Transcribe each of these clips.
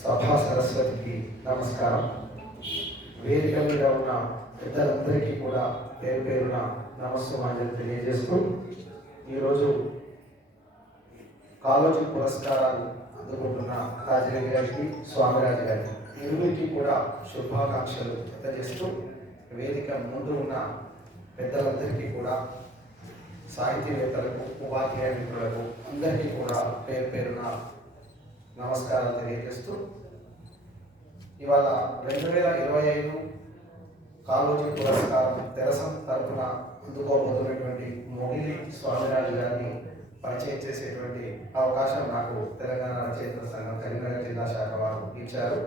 సభా సరస్వతికి నమస్కారం. వేదిక మీద ఉన్న పెద్దలందరికీ కూడా పేరు పేరున నమస్సుమాంజలి తెలియజేస్తూ ఈరోజు కాళోజీ పురస్కారాలు అందుకుంటున్న రాజరెడ్డి గారికి, స్వామిరాజు గారికి ఇరువురికి కూడా శుభాకాంక్షలు తెలియజేస్తూ వేదిక ముందు ఉన్న పెద్దలందరికీ కూడా సాహితీవేత్తలకు, ఉపాధ్యాయ మిత్రులకు అందరికీ కూడా పేరు పేరున నమస్కారాలు తెలియజేస్తూ ఇవాళ 2025 కాళోజీ పురస్కారం తెరసం తరఫున అందుకోబోతున్నటువంటి మొగిలి స్వామిరాజు గారిని పరిచయం చేసేటువంటి అవకాశం నాకు తెలంగాణ రచయితల సంఘం కరీంనగర్ జిల్లా శాఖ వారు ఇచ్చారు.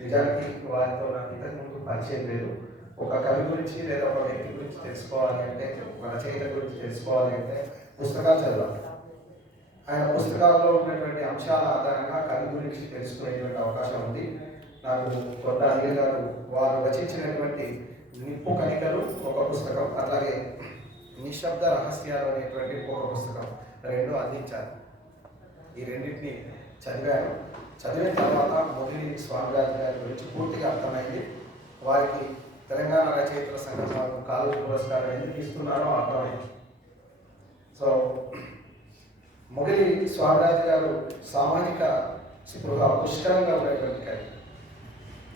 నిజానికి వారితో నాకు ఇంతకుముందు పరిచయం లేదు. ఒక కవి గురించి లేదా ఒక వ్యక్తి గురించి తెలుసుకోవాలి అంటే, ఒక రచయిత గురించి తెలుసుకోవాలి అంటే పుస్తకాలు చదవాలి. ఆయన పుస్తకాల్లో ఉన్నటువంటి అంశాల ఆధారంగా కవి గురించి తెలుసుకునేటువంటి అవకాశం ఉంది. నాకు కొత్త అనిల్ గారు వారు రచించినటువంటి నిప్పు కణికలు ఒక పుస్తకం, అలాగే నిశ్శబ్ద రహస్యాలు అనేటువంటి ఒక పుస్తకం రెండు అందించారు. ఈ రెండింటిని చదివాను. చదివిన తర్వాత మొగిలి స్వామిరాజు గారి గురించి పూర్తిగా అర్థమైంది. వారికి తెలంగాణ రచయితల సంఘం వారు కాళోజీ పురస్కారం ఎందుకు ఇస్తున్నారో అర్థమైంది. సో మొగిలి స్వామిరాజు గారు సామాజిక స్పృహ పుష్కలంగా ఉన్నటువంటి కవి.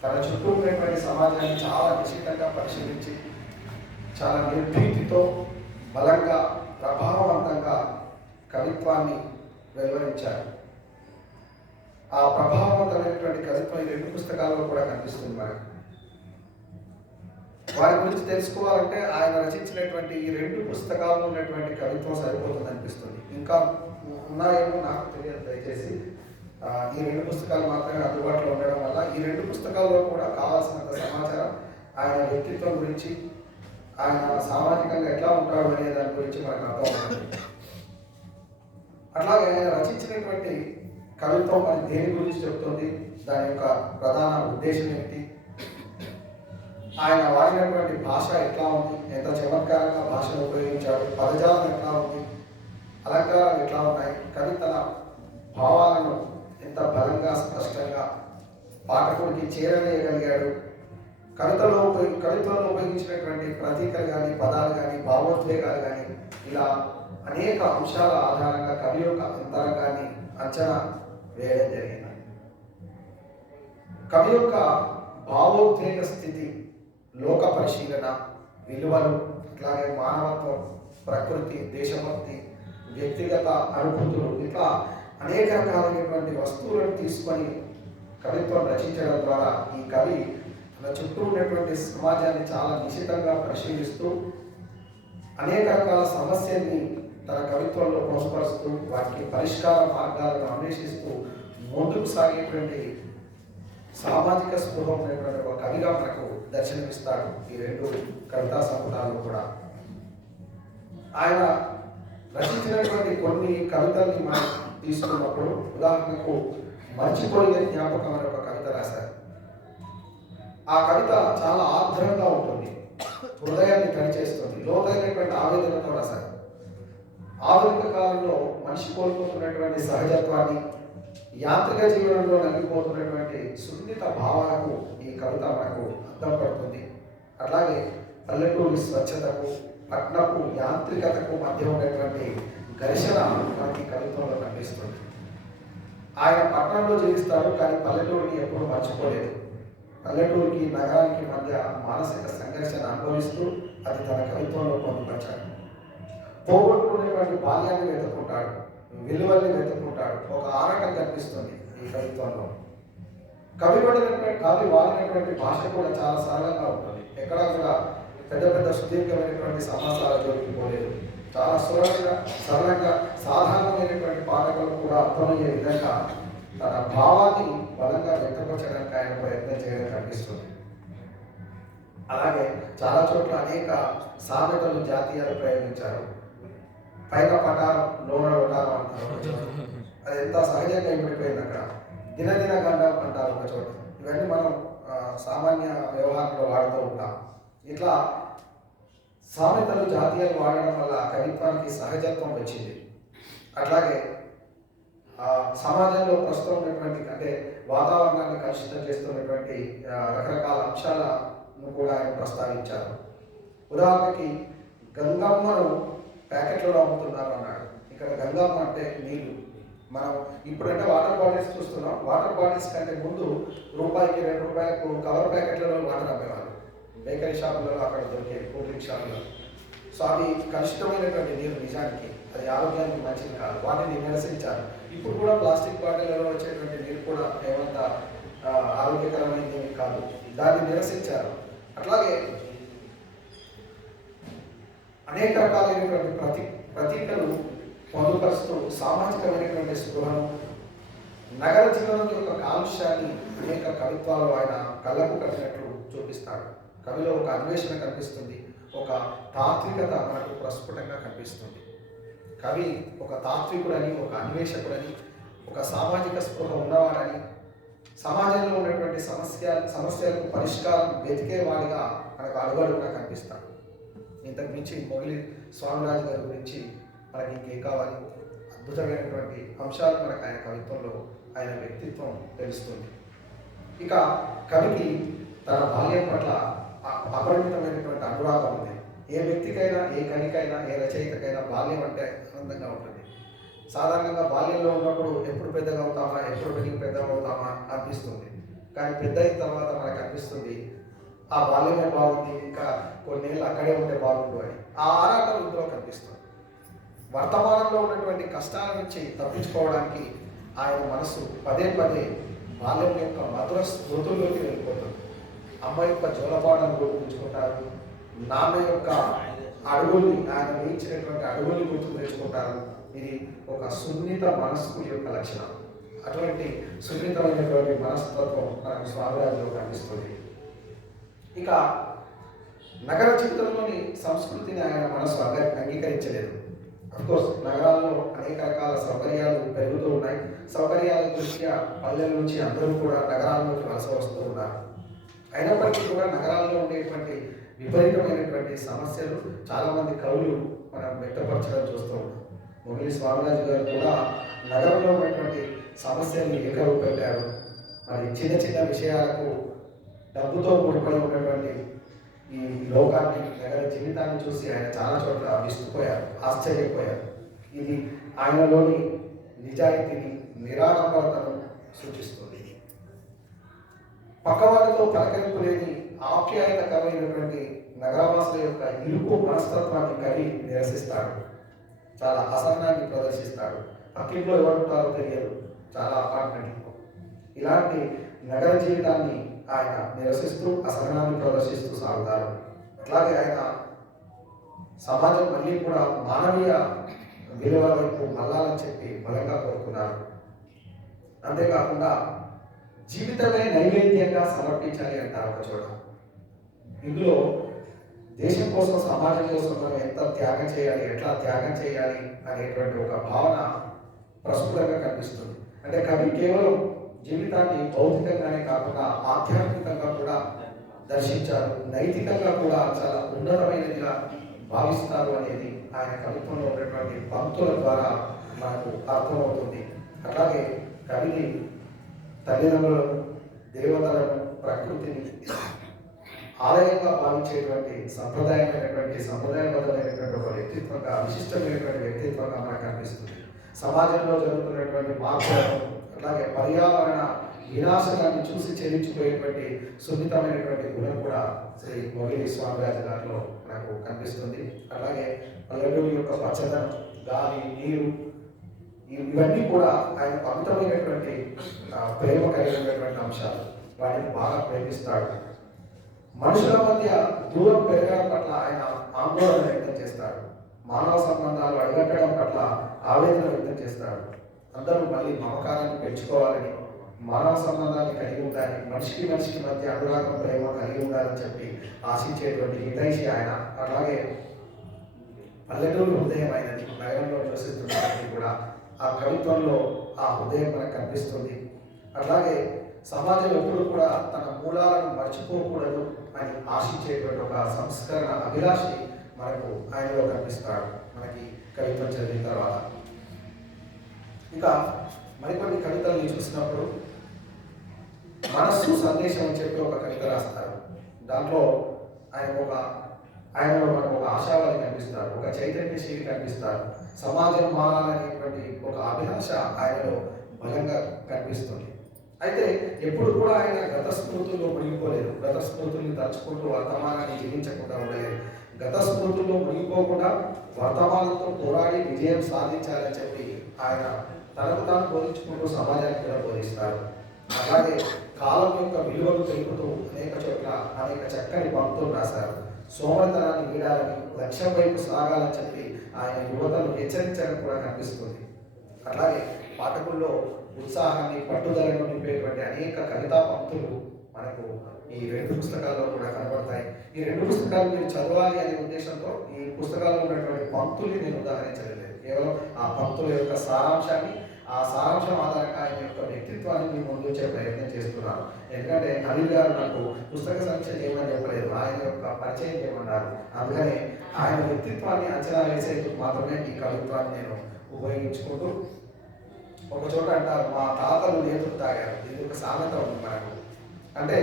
తన చుట్టూ ఉన్నటువంటి సమాజాన్ని చాలా నిశ్చితంగా పరిశీలించి చాలా నిర్భీతితో బలంగా ప్రభావవంతంగా కవిత్వాన్ని వెలువరించారు. ఆ ప్రభావవంతమైనటువంటి కవిత్వం ఈ రెండు పుస్తకాల్లో కూడా కనిపిస్తుంది మనకు. వారి గురించి తెలుసుకోవాలంటే ఆయన రచించినటువంటి ఈ రెండు పుస్తకాల్లో ఉన్నటువంటి కవిత్వం సరిపోతుంది అనిపిస్తుంది. ఇంకా ఉన్నాయేమో నాకు తెలియదు. దయచేసి ఈ రెండు పుస్తకాలు మాత్రమే అందుబాటులో ఉండడం వల్ల ఈ రెండు పుస్తకాల్లో కూడా కావాల్సినంత సమాచారం ఆయన వ్యక్తిత్వం గురించి, ఆయన సామాజికంగా ఎట్లా ఉంటాడు అనే దాని గురించి మనకు అర్థమవుతుంది. అట్లాగే ఆయన రచించినటువంటి కవిత్వం అది దేని గురించి చెప్తుంది, దాని యొక్క ప్రధాన ఉద్దేశం ఏంటి, ఆయన వాడినటువంటి భాష ఎట్లా ఉంది, ఎంత చమత్కారంగా భాషను ఉపయోగించాడు, పదజాలం ఎట్లా ఉంది, అలంకారాలు ఎట్లా ఉన్నాయి, కవి తన భావాలను ఎంత బలంగా స్పష్టంగా పాఠకుడికి చేరవేయగలిగాడు, కవితలో ఉపయోగించినటువంటి ప్రతీకలు కానీ, పదాలు కానీ, భావోద్వేగాలు కానీ, ఇలా అనేక అంశాల ఆధారంగా కవి యొక్క అంతరంగాన్ని అంచనా వేయడం జరిగింది. కవి యొక్క భావోద్వేగ స్థితి, లోక పరిశీలన, విలువలు, అట్లాగే మానవత్వం, ప్రకృతి, దేశభక్తి, వ్యక్తిగత అనుభూతులు, ఇట్లా అనేక రకాలైనటువంటి వస్తువులను తీసుకొని కవిత్వం రచించడం ద్వారా ఈ కవి తన చుట్టూ ఉన్నటువంటి సమాజాన్ని చాలా నిశితంగా పరిశీలిస్తూ అనేక రకాల సమస్యల్ని తన కవిత్వంలో పొందుపరుస్తూ వాటికి పరిష్కార మార్గాలను అన్వేషిస్తూ ముందుకు సాగేటువంటి సామాజిక స్పృహ ఉన్నటువంటి ఒక కవిగా మనకు దర్శనమిస్తాడు ఈ రెండు కవితా సంపుటాలు కూడా. ఆయన రచించినటువంటి కొన్ని కవితల్ని మనం తీసుకున్నప్పుడు, ఉదాహరణకు మర్చిపోయిన జ్ఞాపకం అనే ఒక కవిత రాశారు. ఆ కవిత చాలా ఆర్ద్రంగా ఉంటుంది, హృదయాన్ని కనిచేస్తుంది, లోతైనటువంటి ఆవేదనతో రాశారు. ఆధునిక కాలంలో మనిషి కోల్పోతున్నటువంటి సహజత్వాన్ని, యాంత్రిక జీవనంలో నలిగిపోతున్నటువంటి సున్నిత భావాలకు ఈ కవిత మనకు అర్థం పడుతుంది. అట్లాగే పల్లెటూరి స్వచ్ఛతకు, పట్నపు యాంత్రికతకు మధ్య ఉన్నటువంటి ఘర్షణ మనకి కవిత్వంలో కనిపిస్తుంది. ఆయన పట్టణంలో జీవిస్తాడు, కానీ పల్లెటూరిని ఎప్పుడు మర్చిపోలేదు. పల్లెటూరికి, నగరానికి మధ్య మానసిక సంఘర్షణ అనుభవిస్తూ అది తన కవిత్వంలో పొందుపరిచాడు. పోగొట్టుకునేటువంటి బాల్యాన్ని వెతుక్కుంటాడు, విలువల్ని వెతుక్కుంటాడు. ఒక ఆరాటం కనిపిస్తుంది ఈ కవిత్వంలో. కవి వాడినటువంటి భాష కూడా చాలా సరళంగా ఉంటుంది. ఎక్కడా కూడా పెద్ద పెద్ద సుదీర్ఘమైనటువంటి సమాసాల జోలికి పోలేదు. చాలా సరళంగా సాధారణమైనటువంటి పాఠకులకు కూడా అర్థమయ్యే విధంగా తన భావాన్ని బలంగా వ్యక్తపరచడానికి ఆయన ప్రయత్నం చేయడం కనిపిస్తుంది. అలాగే చాలా చోట్ల అనేక సామెతలు, జాతీయాలు ప్రయోగించారు. పైన పటారం, లోన వటారం అంటారు. అది ఎంత సహజంగా ఇమిడిపోయింది అక్కడ. దినదిన గండం అంటారు ఒక చోట. ఇవన్నీ మనం సామాన్య వ్యవహారంలో వాడుతూ ఉంటాం. ఇట్లా సామెతలు, జాతీయాలు వాడడం వల్ల కవిత్వానికి సహజత్వం వచ్చింది. అట్లాగే సమాజంలో ప్రస్తుతం ఉన్నటువంటి అంటే వాతావరణాన్ని కలుషితం చేస్తున్నటువంటి రకరకాల అంశాలను కూడా ఆయన ప్రస్తావించారు. ఉదాహరణకి గంగమ్మను ప్యాకెట్లో అమ్ముతున్నారు అన్నాడు. ఇక్కడ గంగమ్మ అంటే నీళ్లు. మనం ఇప్పుడంటే వాటర్ బాటిల్స్ చూస్తున్నాం. వాటర్ బాటిల్స్ కంటే ముందు రూపాయికి 2 రూపాయలకు కవర్ ప్యాకెట్లలో వాటర్ అమ్మేవాళ్ళు. బేకరీ షాపులలో అక్కడ దొరికేది, కూల్ డ్రింక్ షాపులలో. సో అవి కలుషితమైనటువంటి నీరు, నిజానికి అది ఆరోగ్యానికి మంచిది కాదు. వాటిని నిరసించారు. ఇప్పుడు కూడా ప్లాస్టిక్ బాటిళ్లలో వచ్చేటువంటి నీరు కూడా ఏమంత ఆరోగ్యకరమైనది కాదు, దాన్ని నిరసించారు. అట్లాగే అనేక రకాలైనటువంటి ప్రతీకలు పొందుపరుస్తూ సామాజికమైనటువంటి స్పృహను, నగర జీవనం యొక్క కాలుష్యాన్ని అనేక కవిత్వాలు ఆయన కళ్ళకు కట్టినట్లు చూపిస్తాడు. కవిలో ఒక అన్వేషణ కనిపిస్తుంది, ఒక తాత్వికత మనకు ప్రస్ఫుటంగా కనిపిస్తుంది. కవి ఒక తాత్వికుడని, ఒక అన్వేషకుడని, ఒక సామాజిక స్పృహ ఉన్నవాడని, సమాజంలో ఉన్నటువంటి సమస్యలకు పరిష్కారం వెతికేవాడిగా మనకు అడుగడుగునా కనిపిస్తాడు. ఇంతకు మించి మొగిలి స్వామిరాజు గారి గురించి మనకి ఇంకేం కావాలి? అద్భుతమైనటువంటి అంశాలు మనకు ఆయన కవిత్వంలో, ఆయన వ్యక్తిత్వం తెలుస్తుంది. ఇక కవికి తన బాల్యం పట్ల అపరిమితమైనటువంటి అనురాగం ఉంది. ఏ వ్యక్తికైనా, ఏ కవికైనా, ఏ రచయితకైనా బాల్యం అంటే ఆనందంగా ఉంటుంది. సాధారణంగా బాల్యంలో ఉన్నప్పుడు ఎప్పుడు పెద్దగా అవుతామా, ఎప్పుడు పెద్దగా అవుతామా అనిపిస్తుంది. కానీ పెద్ద అయిన తర్వాత మనకు అనిపిస్తుంది ఆ బాల్యమే బాగుంది, ఇంకా కొన్నేళ్ళు అక్కడే ఉంటే బాగుండు అని. ఆ ఆరాటం ఇందులో కనిపిస్తుంది. వర్తమానంలో ఉన్నటువంటి కష్టాల నుంచి తప్పించుకోవడానికి ఆయన మనసు పదే పదే బాల్యం యొక్క మధుర స్మృతుల్లోకి వెళ్ళిపోతుంది. అమ్మ యొక్క జోలపాటను గుర్తుంచుకుంటారు, నాన్న యొక్క అడుగుల్ని, ఆయన వేయించినటువంటి అడుగుల్ని గుర్తు తెచ్చుకుంటారు. ఇది ఒక సున్నిత మనస్సు యొక్క లక్షణం. అటువంటి సున్నితమైనటువంటి మనస్తత్వం మనకు స్వామిరాజులో కనిపిస్తుంది. ఇక నగర జీవితంలోని సంస్కృతిని ఆయన మనసు అంగీకరించలేదు. అఫ్కోర్స్ నగరాల్లో అనేక రకాల సౌకర్యాలు పెరుగుతూ ఉన్నాయి. సౌకర్యాల దృష్ట్యా పల్లెల నుంచి అందరూ కూడా నగరాల్లోకి వలస వస్తూ ఉన్నారు. అయినప్పటికీ కూడా నగరాల్లో ఉండేటువంటి విపరీతమైనటువంటి సమస్యలు చాలామంది కవులు మనం వ్యక్తపరచడం చూస్తూ ఉన్నాం. మొగిలి స్వామిరాజు గారు కూడా నగరంలో ఉన్నటువంటి సమస్యలను ఏకరువు పెట్టారు. మరి చిన్న చిన్న విషయాలకు డబ్బుతో ముడిపడి ఉన్నటువంటి ఈ లోకాన్ని, నగర జీవితాన్ని చూసి ఆయన చాలా చోట్ల విస్తుపోయారు, ఆశ్చర్యపోయారు. ఇది ఆయనలోని నిజాయితీని, నిరాడంబరతను సూచిస్తుంది. పక్కవారితో పలకరింపు లేని ఆప్యాయతకరమైనటువంటి నగరవాసుల యొక్క ఇరుకు మనస్తత్వాన్ని కవి నిరసిస్తాడు. చాలా అసహనాన్ని ప్రదర్శిస్తాడు. పక్కింట్లో ఎవరుంటారో తెలియదు, చాలా అపార్ట్మెంట్లు. ఇలాంటి నగర జీవితాన్ని ఆయన నిరసిస్తూ అసహనాన్ని ప్రదర్శిస్తూ సాగుతారు. అట్లాగే ఆయన సమాజం మళ్ళీ కూడా మానవీయ విలువల వైపు మళ్ళాలని చెప్పి బలంగా కోరుకున్నారు. అంతేకాకుండా జీవితమే నైవేద్యంగా సమర్పించాలి అంటారు ఒక చోట. ఇందులో దేశం కోసం, సమాజం కోసం మనం ఎంత త్యాగం చేయాలి, ఎట్లా త్యాగం చేయాలి అనేటువంటి ఒక భావన ప్రస్ఫుటంగా కనిపిస్తుంది. అంటే కవి కేవలం జీవితాన్ని భౌతికంగానే కాకుండా ఆధ్యాత్మికంగా కూడా దర్శించారు, నైతికంగా కూడా చాలా ఉన్నతమైనదిగా భావిస్తారు అనేది ఆయన కవిత్వంలో ఉన్నటువంటి పంక్తుల ద్వారా మనకు అర్థమవుతుంది. అట్లాగే కవిని తల్లిదండ్రులను, దేవతలను, ప్రకృతిని ఆలయంగా భావించేటువంటి సంప్రదాయబద్ధమైనటువంటి ఒక వ్యక్తిత్వంగా, విశిష్టమైనటువంటి వ్యక్తిత్వంగా మనకు కనిపిస్తుంది. సమాజంలో జరుగుతున్నటువంటి మార్పులను, అట్లాగే పర్యావరణ వినాశనాన్ని చూసి చెల్లించిపోయేటువంటి సున్నితమైనటువంటి గుణం కూడా శ్రీ మొగిలి స్వామిరాజు గారిలో మనకు కనిపిస్తుంది. అలాగే పల్లెటూరు యొక్క పచ్చదనం, గాలి, నీరు, ఇవన్నీ కూడా ఆయన అమితమైనటువంటి ప్రేమ కలిగినటువంటి అంశాలు. వాటిని బాగా ప్రేమిస్తాడు. మనుషుల మధ్య దూరం పెరగడం పట్ల ఆయన ఆందోళన వ్యక్తం చేస్తాడు. మానవ సంబంధాలు అడగట్టడం పట్ల ఆవేదన వ్యక్తం చేస్తాడు. అందరూ మళ్ళీ మమకారాన్ని పెంచుకోవాలని, మానవ సంబంధాన్ని కలిగి ఉండాలని, మనిషికి మధ్య అనురాగం, ప్రేమ కలిగి ఉండాలని చెప్పి ఆశించేటువంటి హితైషి ఆయన. అలాగే పల్లెటూరు హృదయం అయినది, నగరంలో నివసిస్తున్నప్పటికీ కూడా ఆ కవిత్వంలో ఆ హృదయం మనకు కనిపిస్తుంది. అట్లాగే సమాజం ఎప్పుడు కూడా తన మూలాలను మర్చిపోకూడదు అని ఆశించేటువంటి ఒక సంస్కరణ అభిలాషి మనకు ఆయనలో కనిపిస్తాడు మనకి కవిత్వం చదివిన తర్వాత. ఇంకా మరికొన్ని కవితల్ని చూసినప్పుడు మనస్సు సందేశం అని చెప్పి ఒక కవిత రాస్తారు. దాంట్లో ఆయనలో మనకు ఒక ఆశావాది కనిపిస్తారు, ఒక చైతన్యశీలి కనిపిస్తారు. సమాజం మారాలనేటువంటి ఒక అభిలాష ఆయనలో బలంగా కనిపిస్తుంది. అయితే ఎప్పుడు కూడా ఆయన గత స్మృతుల్లో మునిగిపోలేదు. గత స్మృతుల్ని తలుచుకుంటూ వర్తమానాన్ని జీవించకుండా ఉండలేదు. గత స్మృతుల్లో మునిగిపోకుండా వర్తమానంతో పోరాడి విజయం సాధించాలని చెప్పి ఆయన తనకు తాను బోధించుకుంటూ సమాజానికి కూడా బోధిస్తారు. అలాగే కాలం యొక్క విలువలు తెలుపుతూ అనేక చోట్ల అనేక చక్కని పంక్తులు రాశారు. సోమరితనాన్ని వీడాలని, లక్ష్యం వైపు సాగాలని చెప్పి ఆయన యువతను హెచ్చరించడం కూడా కనిపిస్తుంది. అట్లాగే పాఠకుల్లో ఉత్సాహాన్ని, పట్టుదలను నింపేటువంటి అనేక కవితా పంక్తులు మనకు ఈ 2 పుస్తకాల్లో కూడా కనబడతాయి. ఈ 2 పుస్తకాలు మీరు చదవాలి అనే ఉద్దేశంతో ఈ పుస్తకాల్లో ఉన్నటువంటి పంక్తుల్ని నేను ఉదాహరించలేదు. కేవలం ఆ పంక్తుల యొక్క సారాంశాన్ని, ఆ సారాంశం ఆధారంగా ఆయన యొక్క వ్యక్తిత్వాన్ని మీ ముందు ఉంచే ప్రయత్నం చేస్తున్నాను. ఎందుకంటే అనిల్ గారు నాకు పుస్తక సమీక్ష చేయమని చెప్పలేదు, ఆయన యొక్క పరిచయం చేయమన్నారు. అందుకని ఆయన వ్యక్తిత్వాన్ని అంచనా వేసేందుకు మాత్రమే ఈ కవిత్వాన్ని నేను ఉపయోగించుకుంటూ, ఒక చోట అంటారు, మా తాతలు నేతలు తాగారు. ఇది ఒక సామెత ఉంది మనకు. అంటే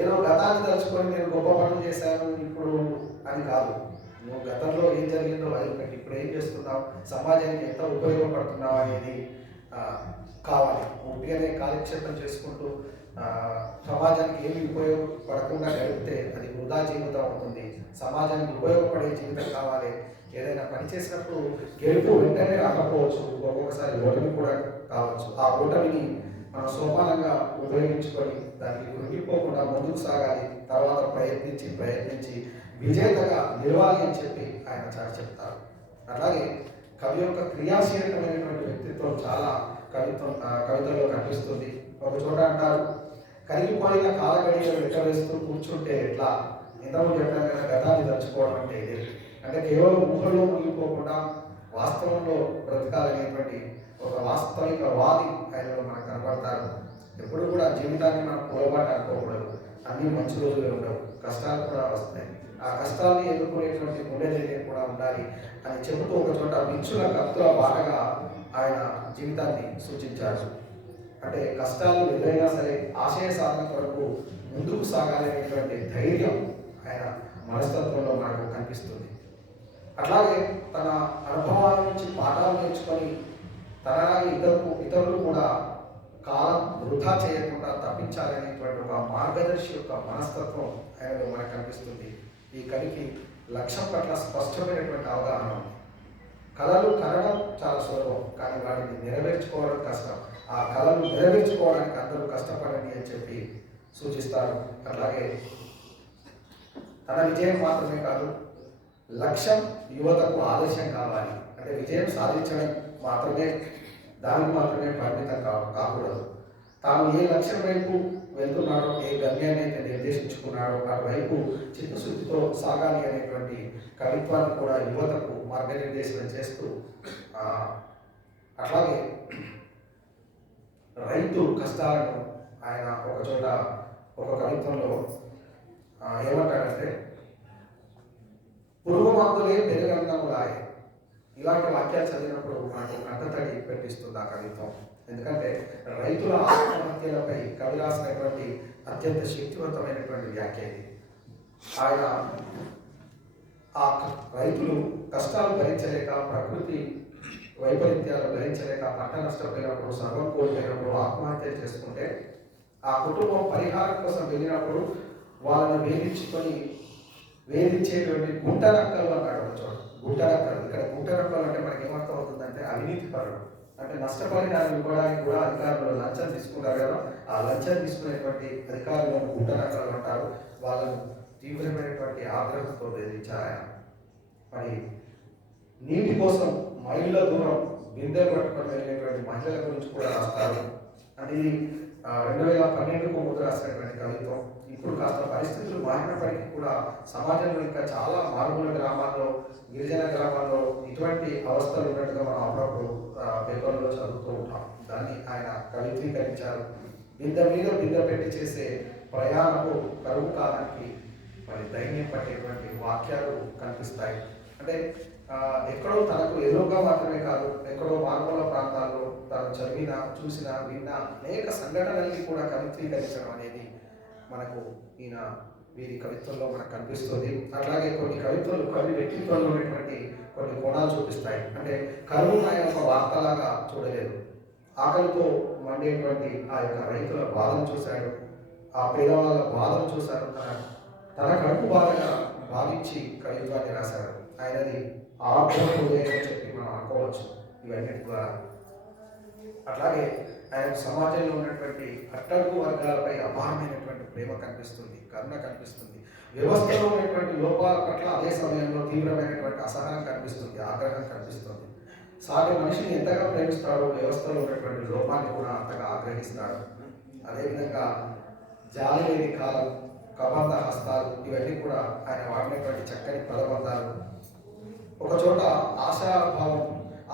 ఏదో గతాన్ని తలుచుకొని నేను గొప్ప పనులు చేశాను ఇప్పుడు అని కాదు. నువ్వు గతంలో ఏం జరిగిందో వదిలిపెట్టి ఇప్పుడు ఏం చేస్తున్నావు, సమాజానికి ఎంత ఉపయోగపడుతున్నావు అనేది కావాలి. ఉట్టిగానే కాలక్షేపం చేసుకుంటూ సమాజానికి ఏమి ఉపయోగపడకుండా గడిపితే అది వృధా జీవితం అవుతుంది. సమాజానికి ఉపయోగపడే జీవితం కావాలి. ఏదైనా పని చేసినప్పుడు గెలుపు వెంటనే రాకపోవచ్చు, ఒక్కొక్కసారి ఓటమి కూడా కావచ్చు. ఆ ఓటమిని మనం సోపానంగా ఉపయోగించుకొని దానికి కృంగిపోకుండా ముందుకు సాగాలి. తర్వాత ప్రయత్నించి విజేతగా నిలవాలి అని చెప్పి ఆయన చాలా చెప్తారు. అలాగే కవి యొక్క క్రియాశీలకమైనటువంటి వ్యక్తిత్వం చాలా కవితలో కనిపిస్తుంది. ఒక చోట అంటారు, కరిగిపోయిన కాలగడియలు లెక్కవేస్తూ కూర్చుంటే ఎట్లా, ఇంతకు చెప్పిన గతాన్ని తలుచుకోవడం అంటే ఇదే. అంటే కేవలం ఊహల్లో మునిగిపోకుండా వాస్తవంలో బ్రతకాలనేటువంటి ఒక వాస్తవిక వాది ఆయనలో మనకు కనబడతారు. ఎప్పుడు కూడా జీవితాన్ని మనం పొరపాటు అనుకోకూడదు. అన్ని మంచి రోజులే ఉండవు, కష్టాలు కూడా వస్తాయి. ఆ కష్టాన్ని ఎదుర్కొనేటువంటి గుండె కూడా ఉండాలి అని చెబుతూ ఒక చోట విచ్చుల కత్తుల బాటగా ఆయన జీవితాన్ని సూచించారు. అంటే కష్టాలు ఎదురైనా సరే ఆశయ సాధన కొరకు ముందుకు సాగాలనేటువంటి ధైర్యం ఆయన మనస్తత్వంలో మనకు కనిపిస్తుంది. అట్లాగే తన అనుభవాల నుంచి పాఠాలు నేర్చుకొని తనలాగే ఇతరులు కూడా కాలం వృధా చేయకుండా తప్పించాలనేటువంటి ఒక మార్గదర్శి యొక్క మనస్తత్వం ఆయనలో మనకు కనిపిస్తుంది. ఈ కవికి లక్ష్యం పట్ల స్పష్టమైనటువంటి అవగాహన ఉంది. కళలు కనడం చాలా సులభం, కానీ వాటిని నెరవేర్చుకోవడం కష్టం. ఆ కళలు నెరవేర్చుకోవడానికి అందరూ కష్టపడండి అని చెప్పి సూచిస్తారు. అలాగే తన విజయం మాత్రమే కాదు, లక్ష్యం యువతకు ఆదర్శం కావాలి. అంటే విజయం సాధించడం దానికి మాత్రమే పరిమితం కాకూడదు. తాను ఏ లక్ష్యం వైపు వెళ్తున్నాడో, ఏ గమ్యాన్ని అయితే నిర్దేశించుకున్నాడో అటువైపు చిత్తశుద్ధితో సాగాలి అనేటువంటి కవిత్వాన్ని కూడా యువతకు మార్గనిర్దేశం చేస్తూ, అట్లాగే రైతు కష్టాలను ఆయన ఒక చోట ఒక కవిత్వంలో ఏమంటాడంటే, పురుగు మందులే పెరుగన్నములాయే. ఇలాంటి వాక్యాలు చదివినప్పుడు మనకు కంటతడి పెట్టిస్తుంది ఆ కవిత్వం. ఎందుకంటే రైతుల ఆత్మహత్యలపై కవి రాసినటువంటి అత్యంత శక్తివంతమైనటువంటి వ్యాఖ్య ఇది. ఆయన ఆ రైతులు కష్టాలు భరించలేక, ప్రకృతి వైపరీత్యాలు భరించలేక, పంట నష్టపోయినప్పుడు, సర్వం కోల్పోయినప్పుడు ఆత్మహత్య చేసుకుంటే ఆ కుటుంబం పరిహారం కోసం వెళ్ళినప్పుడు వాళ్ళని వేధించేటువంటి గుంటనక్కలు అన్నాడు ఒక చోట. గుంటనక్కలు, ఇక్కడ గుంటనక్కలు అంటే మనకి ఏమర్థం అవుతుందంటే అవినీతి పరుడు. అంటే నష్టపరిహారం ఇవ్వడానికి కూడా అధికారులు లంచం తీసుకుంటారు కదా, ఆ లంచం తీసుకునేటువంటి అధికారులను గుంటనక్కలు అంటారు. వాళ్ళను తీవ్రమైనటువంటి ఆగ్రహంతో బెదిరించారు ఆయన. మరి నీటి కోసం మైళ్ళ దూరం బిందెలు పట్టుకొని వెళ్ళేటువంటి మహిళల గురించి కూడా రాస్తారు. అంటే ఇది 2012కు ముందు రాసినటువంటి కవిత్వం. ఇప్పుడు కాస్త పరిస్థితులు మారినప్పటికీ కూడా సమాజంలో ఇంకా చాలా మారుమూల గ్రామాల్లో, గిరిజన గ్రామాల్లో ఇటువంటి అవస్థలు ఉన్నట్టుగా మనం అప్పుడప్పుడు పేపర్లో చదువుతూ ఉంటాం. దాన్ని ఆయన కవిత్వీకరించారు. బిందె మీద బిందె పెట్టి చేసే ప్రయాణపు కరువు కాలానికి మరి ధైర్యం పట్టేటువంటి వాక్యాలు కనిపిస్తాయి. అంటే ఎక్కడో తనకు ఎదురుగా మాత్రమే కాదు, ఎక్కడో మారుమూల ప్రాంతాల్లో తను చదివిన, చూసిన, విన్న అనేక సంఘటనల్ని కూడా కవిత్రీకరించడం అనేది మనకు వీరి కవిత్వంలో మనకు కనిపిస్తుంది. అట్లాగే కొన్ని కవిత్వాలు కవి వ్యక్తిత్వంలో ఉన్నటువంటి కొన్ని కోణాలు చూపిస్తాయి. అంటే కరువును ఆయన ఒక వార్తలాగా చూడలేదు. ఆకలితో మండేటువంటి ఆ యొక్క రైతుల బాధను చూశాడు, ఆ పేదవాళ్ళ బాధను చూశాడు, తన కడుపు బాధగా భావించి కవిత్వాన్ని రాశాడు. ఆయనది ఆగ్రహ హృదయం అని చెప్పి మనం అనుకోవచ్చు ఇవన్నిటి ద్వారా. అట్లాగే ఆయన సమాజంలో ఉన్నటువంటి అట్టడుగు వర్గాలపై అపారమైనటువంటి ప్రేమ కనిపిస్తుంది, కరుణ కనిపిస్తుంది. వ్యవస్థలో ఉన్నటువంటి లోపాల పట్ల అదే సమయంలో తీవ్రమైనటువంటి అసహనం కనిపిస్తుంది, ఆగ్రహం కనిపిస్తుంది. సాటి మనిషిని ఎంతగా ప్రేమిస్తాడో వ్యవస్థలో ఉన్నటువంటి లోపాన్ని కూడా అంతగా ఆగ్రహిస్తాడు. అదేవిధంగా జాలి లేని కాలం, కబంధ హస్తాలు, ఇవన్నీ కూడా ఆయన వాడినటువంటి చక్కని పదబంధాలు. ఒక చోట ఆశాభావం,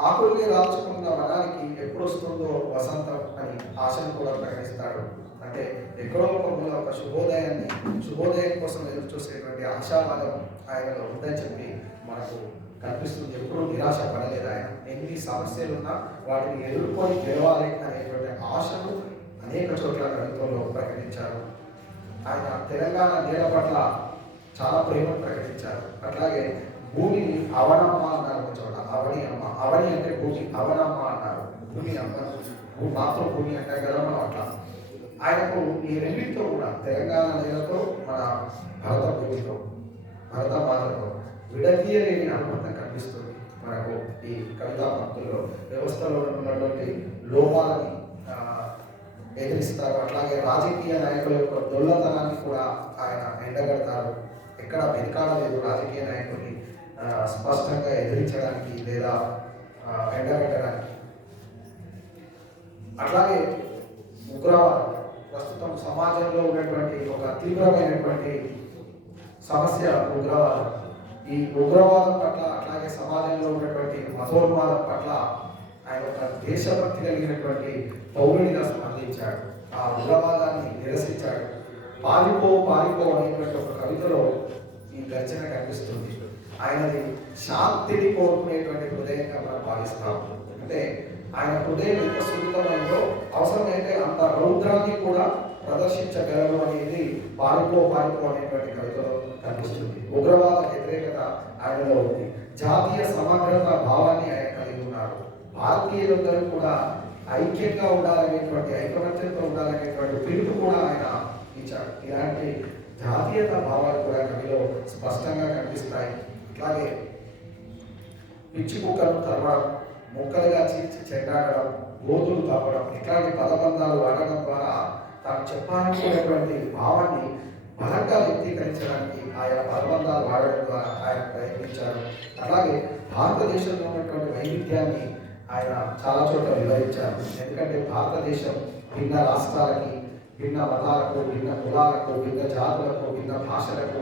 ఆకుల్ని రాల్చుకున్న వనానికి ఎప్పుడు వస్తుందో వసంతం అని ఆశను కూడా ప్రకటిస్తాడు. అంటే ఎక్కడో ఒక మూల ఒక శుభోదయం కోసం ఎదురు చూసేటువంటి ఆశావాదం ఆయనలో ఉందని చెప్పి మనకు కనిపిస్తుంది. ఎప్పుడూ నిరాశ పడలేదు ఆయన. ఎన్ని సమస్యలున్నా వాటిని ఎదుర్కొని గెలవాలి అనేటువంటి ఆశను అనేక చోట్ల కవిత్వంలో ప్రకటించారు. ఆయన తెలంగాణ నేల పట్ల చాలా ప్రేమను ప్రకటించారు. అట్లాగే భూమిని అవనమ్మ అన్నారు ఒక చోట. అవని అమ్మ, అవని అంటే భూమి, అవనమ్మ అన్నారు భూమి అమ్మ, మాతృభూమి అంటే కదా మనం అట్లా. ఆయనకు ఈ రెండింటితో కూడా తెలంగాణ నేలతో మన భరత భూమితో, భరత మాతతో విడదీయలేని అనుబంధం కనిపిస్తుంది మనకు ఈ కవితా పంక్తుల్లో. వ్యవస్థలో ఉన్నటువంటి లోపాలని ఎదిరిస్తారు. అట్లాగే రాజకీయ నాయకుల యొక్క దొల్లతనాన్ని కూడా ఆయన ఎండగడతారు. ఎక్కడ వెనుకాడలేదు రాజకీయ నాయకుడిని స్పష్టంగా ఎదిరించడానికి లేదా ఎండగట్టడానికి. అట్లాగే ఉగ్రవాదం ప్రస్తుతం సమాజంలో ఉన్నటువంటి ఒక తీవ్రమైనటువంటి సమస్య ఉగ్రవాదం. ఈ ఉగ్రవాదం పట్ల అట్లాగే సమాజంలో ఉన్నటువంటి మతోన్మాదం పట్ల ఆయన ఒక దేశభక్తి కలిగినటువంటి పౌరుడిగా స్పందించాడు. ఆ ఉగ్రవాదాన్ని నిరసించాడు. పారిపో అనేటువంటి ఒక కవితలో ఈ గర్జన కనిపిస్తుంది. ఆయనది శాంతిని కోరుకునేటువంటి హృదయంగా మనం భావిస్తాం. అంటే ఆయన హృదయం ఎంత సున్నితమైందో అవసరమైతే అంత రౌద్రాన్ని కూడా ప్రదర్శించగలరు అనేది పారిపో అనేటువంటి కవితలో కనిపిస్తుంది. ఉగ్రవాద వ్యతిరేకత ఆయనలో ఉంది. జాతీయ సమగ్రత భావాన్ని ఆయన కలిగి ఉన్నారు. భారతీయులందరూ కూడా ఐక్యంగా ఉండాలనేటువంటి, ఐకమత్యంతో ఉండాలనేటువంటి పిలుపు కూడా ఆయన ఇచ్చాడు. ఇలాంటి జాతీయత భావాలు కూడా కవిలో స్పష్టంగా కనిపిస్తాయి. అట్లాగే పిచ్చి కుక్కలను తరవడం, ముక్కలుగా చీల్చి చెండాడడం, గోతులు తవ్వడం, ఇట్లాంటి పదబంధాలు వాడడం ద్వారా తాను చెప్పాలనుకునేటువంటి భావాన్ని బలంగా వ్యక్తీకరించడానికి ఆయా పదబంధాలు వాడడం ద్వారా ఆయన ప్రయత్నించారు. అలాగే భారతదేశంలో ఉన్నటువంటి వైవిధ్యాన్ని ఆయన చాలా చోట్ల వివరించారు. ఎందుకంటే భారతదేశం భిన్న రాష్ట్రాలకి, భిన్న మతాలకు, భిన్న కులాలకు, భిన్న జాతులకు, భిన్న భాషలకు,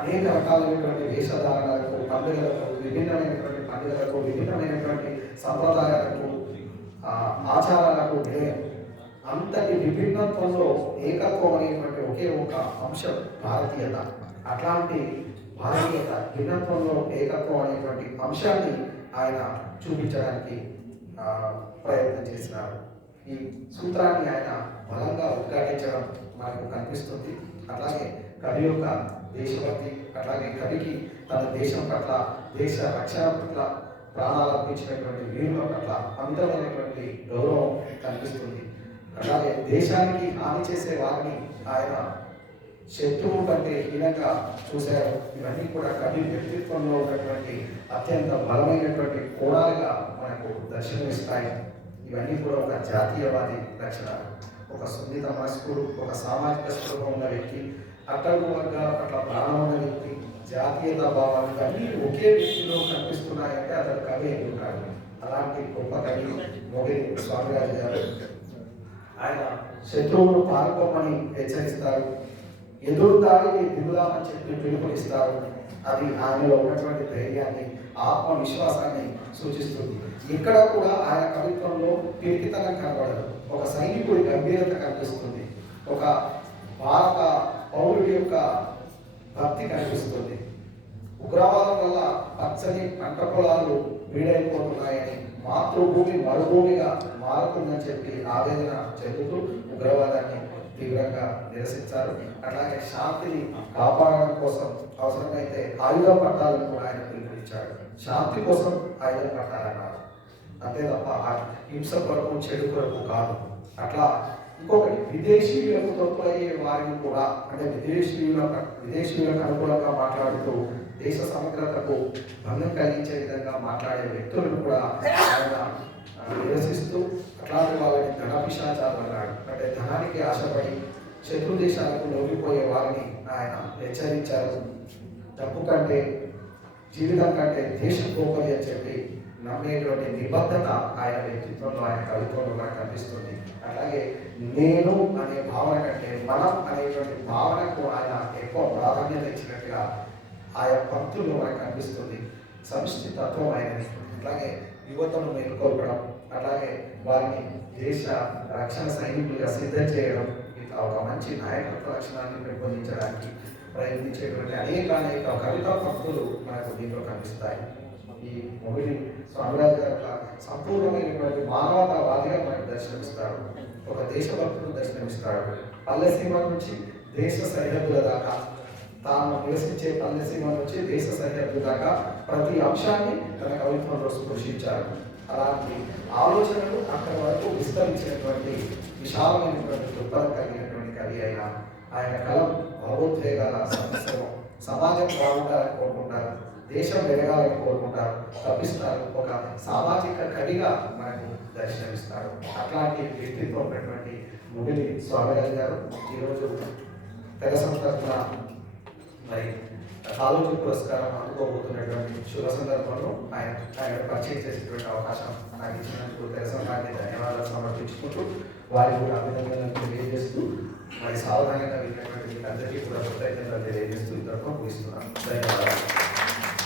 అనేక రకాలైనటువంటి వేషధారణలకు, పండుగలకు, విభిన్నమైనటువంటి పండుగలకు, విభిన్నమైనటువంటి సంప్రదాయాలకు, ఆచారాలకు అంతటి విభిన్నత్వంలో ఏకత్వం అనేటువంటి ఒకే ఒక అంశం భారతీయత. అట్లాంటి భారతీయత, భిన్నత్వంలో ఏకత్వం అనేటువంటి అంశాన్ని ఆయన చూపించడానికి ప్రయత్నం చేసినారు. ఈ సూత్రాన్ని ఆయన బలంగా ఉద్ఘాటించడం మనకు కనిపిస్తుంది. అట్లాగే కవి యొక్క దేశభక్తి, అట్లాగే కవికి తన దేశం పట్ల, దేశ రక్షణ పట్ల ప్రాణాలు అర్పించినటువంటి వీరుల పట్ల అమితమైనటువంటి గౌరవం కనిపిస్తుంది. అలాగే దేశానికి హాని చేసే వారిని ఆయన శత్రువు కంటే హీనంగా చూశారు. ఇవన్నీ కూడా కవి వ్యక్తిత్వంలో ఉన్నటువంటి అత్యంత బలమైనటువంటి కోణాలుగా మనకు దర్శనమిస్తాయి. ఇవన్నీ కూడా ఒక జాతీయవాది లక్షణాలు. ఒక సున్నిత మనస్కుడు, ఒక సామాజిక స్పృహ ఉన్న వ్యక్తి, అట్టడుగు వర్గాల పట్ల ప్రాణం ఉన్న వ్యక్తి, జాతీయత భావాలు అన్నీ ఒకే వ్యక్తిలో కనిపిస్తున్నాయంటే అతను కవి ఉంటాడు. అలాంటి గొప్ప కవి మొగిలి స్వామిరాజు గారు. ఆయన శత్రువును పాల్గొమని హెచ్చరిస్తారు, ఎదురు దాడికి దిగుదామని చెప్పి పిలుపునిస్తారు. అది ఆయనలో ఉన్నటువంటి ధైర్యాన్ని, ఆత్మవిశ్వాసాన్ని సూచిస్తుంది. ఇక్కడ కూడా ఆయన కవిత్వంలో పిరికితనం కనబడదు. ఒక సైనికుడి గంభీరత కనిపిస్తుంది. ఒక భారత పౌరుడి యొక్క భక్తి కనిపిస్తుంది. ఉగ్రవాదం వల్ల పచ్చని పంట పొలాలు వీడైపోతున్నాయని, మాతృభూమి మరుభూమిగా మారుతుందని చెప్పి ఆవేదన చెందుతూ ఉగ్రవాదాన్ని తీవ్రంగా నిరసించారు. అట్లాగే శాంతిని కాపాడడం కోసం అవసరమైతే ఆయుధ పట్టాలను కూడా ఆయన పిలుపునిచ్చాడు. శాంతి కోసం ఆయుధం పట్టాలన్నారు, అంతే తప్ప హింస కొరకు చెడు కొరకు కాదు. అట్లా ఇంకొకటి, విదేశీయులకు తొత్తులయ్యే వారిని కూడా, అంటే విదేశీయులకు అనుకూలంగా మాట్లాడుతూ దేశ సమగ్రతకు భంగం కలిగించే విధంగా మాట్లాడే వ్యక్తులను కూడా ఆయన నిరసిస్తూ అట్లాంటి వాళ్ళని ధన పిశాచాలు అన్నాడు. అంటే ధనానికి ఆశపడి శత్రు దేశాలకు లొంగిపోయే వారిని ఆయన హెచ్చరించారు. డబ్బు కంటే జీవితం కంటే దేశం గొప్పది అని చెప్పి నమ్మేటువంటి నిబద్ధత ఆయన వ్యక్తిత్వంలో, ఆయన కవిత్వంలో మనకు కనిపిస్తుంది. అలాగే నేను అనే భావన కంటే మనం అనేటువంటి భావనకు ఆయన ఎక్కువ ప్రాధాన్యత ఇచ్చినట్టుగా ఆయా పంక్తుల్లో మనకు కనిపిస్తుంది. సమిష్టి తత్వం ఆయనది. అట్లాగే యువతను మేల్కొల్పడం, అలాగే వారిని దేశ రక్షణ సైనికులుగా సిద్ధం చేయడం, ఇట్లా ఒక మంచి నాయకత్వ లక్షణాన్ని పెంపొందించడానికి ప్రయత్నించేటువంటి అనేక కవితా పంక్తులు మనకు దీంట్లో కనిపిస్తాయి. ఈ మొగిలి స్వామిరాజు గారు సంపూర్ణమైనటువంటి మానవతావాదిగా మనకు దర్శనమిస్తాడు. ఒక దేశభక్తుడు దర్శనమిస్తాడు. పల్లెసీమ నుంచి దేశ సరిహద్దుల దాకా, తాను నివసించే పల్లెసీమ నుంచి దేశ సరిహద్దు దాకా ప్రతి అంశాన్ని తన కవిత్వంలో స్పృశించారు. అలాంటి ఆలోచనలు అక్కడి వరకు విస్తరించినటువంటి విశాలమైనటువంటి దృక్పథం కలిగినటువంటి కవి అయిన ఆయన కలం భావోద్వేగాల సమస్యలు, సమాజం బాగుండాలని కోరుకుంటారు, దేశం ఎదగాలని కోరుకుంటారు, తప్పిస్తారు. ఒక సామాజిక కవిగా మనకు దర్శనమిస్తారు. అట్లాంటి వ్యక్తిత్వం ఉన్నటువంటి మొగిలి స్వామిరాజు గారు ఈరోజు తెగ సంతరణ మరి కాళోజీ పురస్కారం అందుకోబోతున్నటువంటి శుభ సందర్భంలో ఆయన పరిచయం చేసేటువంటి అవకాశం నాకు ఇచ్చినందుకు తెగ సంఘానికి ధన్యవాదాలు సమర్పించుకుంటూ వారికి కూడా అభినందనలు తెలియజేస్తూ మరి సావధానంగా వెళ్ళినటువంటి అందరికీ కూడా కృతజ్ఞతలు తెలియజేస్తూ ఇద్దరు ముగిస్తున్నాను. ధన్యవాదాలు.